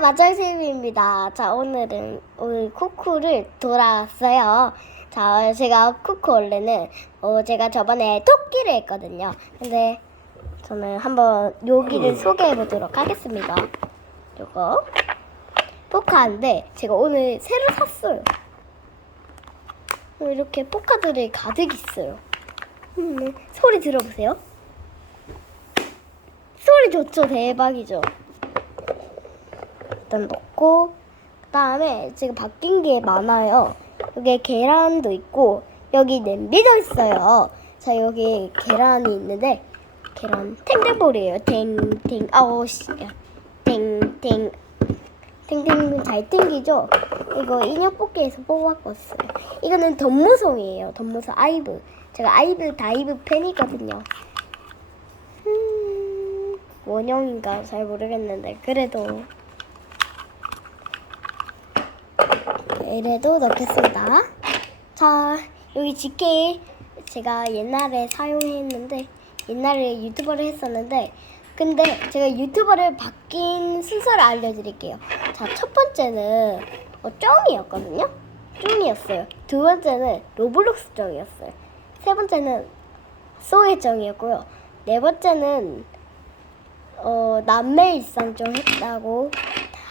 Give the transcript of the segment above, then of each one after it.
마장쌤입니다. 자, 오늘은 오늘 쿠쿠를 돌아왔어요. 자, 제가 쿠쿠 원래는 어, 제가 저번에 토끼를 했거든요. 근데 저는 한번 여기를 소개해 보도록 하겠습니다. 요거 포카인데 제가 오늘 새로 샀어요. 어, 이렇게 포카들이 가득 있어요. 음, 소리 들어보세요. 소리 좋죠? 대박이죠? 일단 넣고 그다음에 지금 바뀐 게 많아요. 여기 계란도 있고 여기 냄비도 있어요. 자 여기 계란이 있는데 계란 탱탱볼이에요. 탱탱 아우 씨. 탱탱 탱탱 잘 땡기죠? 이거 인형 뽑기에서 뽑았었어요. 이거는 덤무송이에요. 덤무송 아이브. 제가 아이브 다이브 팬이거든요. 음, 원형인가 잘 모르겠는데 그래도 이래도 넣겠습니다. 자, 여기 GK 제가 옛날에 사용했는데 옛날에 유튜버를 했었는데 근데 제가 유튜버를 바뀐 순서를 알려드릴게요. 자, 첫 번째는 어, 쩡이었거든요. 쫑이었어요. 두 번째는 로블록스 쩡이었어요. 세 번째는 소의 쩡이었고요. 네 번째는 어, 남매 일상 좀 했다고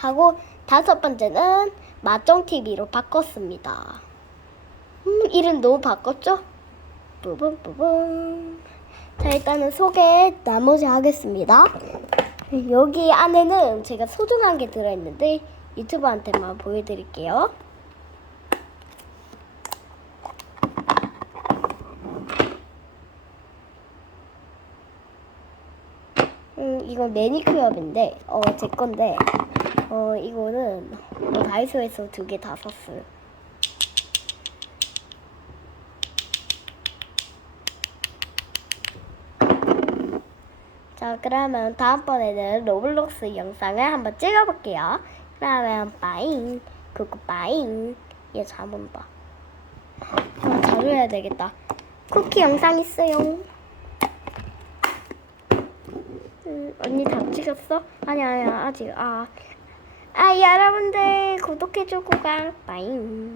하고 다섯 번째는 마정 TV로 바꿨습니다. 음, 이름 너무 바꿨죠? 뿌분 뿌분. 자 일단은 소개 나머지 하겠습니다. 여기 안에는 제가 소중한 게 들어있는데 유튜버한테만 보여드릴게요. 음, 이건 매니큐어인데, 어, 제 건데, 어, 이거는 어, 다이소에서 두 개 다 샀어요. 자, 그러면 다음번에는 로블록스 영상을 한번 찍어볼게요. 그러면 빠잉, 그거 빠잉. 얘 잠은 봐. 어, 자주 해야 되겠다. 쿠키 영상 있어요. 음, 언니 다 찍었어? 아니 아니야 아직 아. 아 여러분들 구독해주고 가 빠잉